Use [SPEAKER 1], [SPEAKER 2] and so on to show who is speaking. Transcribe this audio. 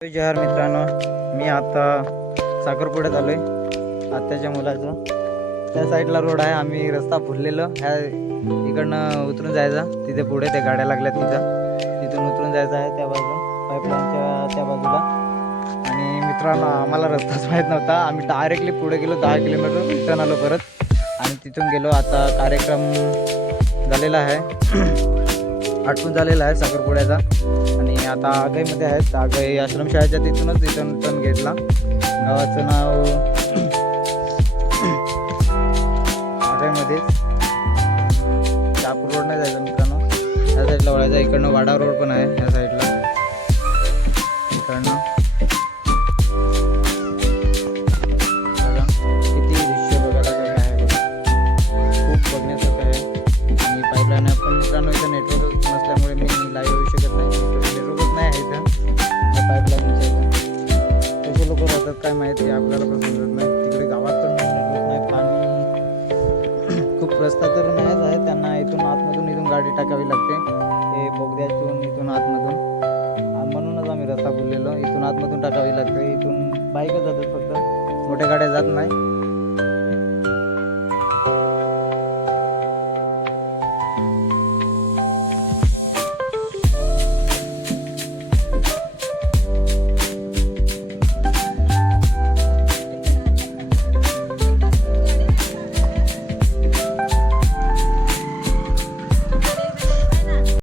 [SPEAKER 1] जहार मित्रांनो. मी आता साखरपुड्यात आलो आहे आत्याच्या मुलाचं. त्या साईडला रोड आहे. आम्ही रस्ता फुललेलो ह्या इकडनं उतरून जायचा. तिथे पुढे त्या गाड्या लागल्या तिथं. तिथून उतरून जायचं आहे त्या बाजू पाईपलाईनच्या त्या बाजूला. आणि मित्रांनो आम्हाला रस्ताच माहीत नव्हता. आम्ही डायरेक्टली पुढे गेलो दहा किलोमीटर. रिटर्न आलो परत. आणि तिथून गेलो. आता कार्यक्रम झालेला आहे. आठवून झालेला आहे साखरपुड्याचा. आता आगाईमध्ये आहेत. आगाई आश्रमशाळेच्या तिथूनच रिटर्न टर्न घेतला. गावाचं नाव आगाईमध्येच. शहापूर रोड नाही जायचं मित्रांनो. त्या साईडला वळायचं इकडनं वाडा रोड पण आहे या साईडला इकडनं करतात काय माहिती आपल्याला पण समजत नाही. तिकडे गावात पण नेटवर्क नाही पाणी. खूप रस्ता तर नाहीच आहे. त्यांना इथून आतमधून इथून गाडी टाकावी लागते. हे बोगद्यातून इथून आतमधून. म्हणूनच आम्ही रस्ता बोललेलो इथून आतमधून टाकावी लागते. इथून बाईकच जातात फक्त. मोठ्या गाड्या जात नाही.